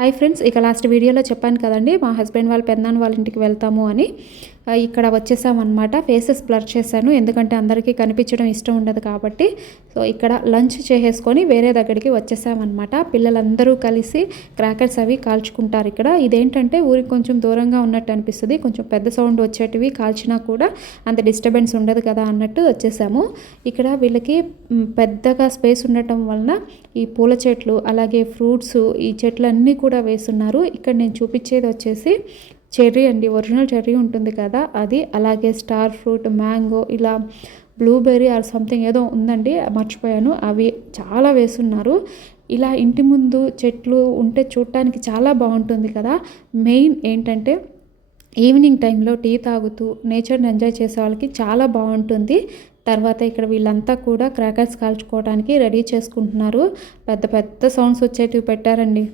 Hi friends, ఇక last వీడియోలో చెప్పాను కదండి మా హస్బెండ్ వాళ్ళ పెద్దనాన్న వాళ్ళ ఇంటికి వెళ్తాము అని. ఇక్కడ వచ్చేసామన్నమాట. ఫేసెస్ బ్లర్ చేశాను ఎందుకంటే అందరికీ కనిపించడం ఇష్టం ఉండదు కాబట్టి. సో ఇక్కడ లంచ్ చేసేసుకొని వేరే దగ్గరికి వచ్చేసామన్నమాట. పిల్లలందరూ కలిసి క్రాకర్స్ అవి కాల్చుకుంటారు ఇక్కడ. ఇదేంటంటే ఊరికి కొంచెం దూరంగా ఉన్నట్టు అనిపిస్తుంది. కొంచెం పెద్ద సౌండ్ వచ్చేటివి కాల్చినా కూడా అంత డిస్టర్బెన్స్ ఉండదు కదా అన్నట్టు వచ్చేసాము. ఇక్కడ వీళ్ళకి పెద్దగా స్పేస్ ఉండటం వలన ఈ పూల చెట్లు అలాగే ఫ్రూట్స్ ఈ చెట్లన్నీ కూడా వేస్తున్నారు. ఇక్కడ నేను చూపించేది వచ్చేసి చెర్రీ అండి, ఒరిజినల్ చెర్రీ ఉంటుంది కదా అది, అలాగే స్టార్ ఫ్రూట్, మ్యాంగో, ఇలా బ్లూబెర్రీ ఆర్ సంథింగ్ ఏదో ఉందండి మర్చిపోయాను, అవి చాలా వేస్తున్నారు. ఇలా ఇంటి ముందు చెట్లు ఉంటే చూడటానికి చాలా బాగుంటుంది కదా. మెయిన్ ఏంటంటే ఈవినింగ్ టైంలో టీ తాగుతూ నేచర్ని ఎంజాయ్ చేసే వాళ్ళకి చాలా బాగుంటుంది. తర్వాత ఇక్కడ వీళ్ళంతా కూడా క్రాకర్స్ కాల్చుకోవడానికి రెడీ చేసుకుంటున్నారు. పెద్ద పెద్ద సౌండ్స్ వచ్చేటివి పెట్టారండి.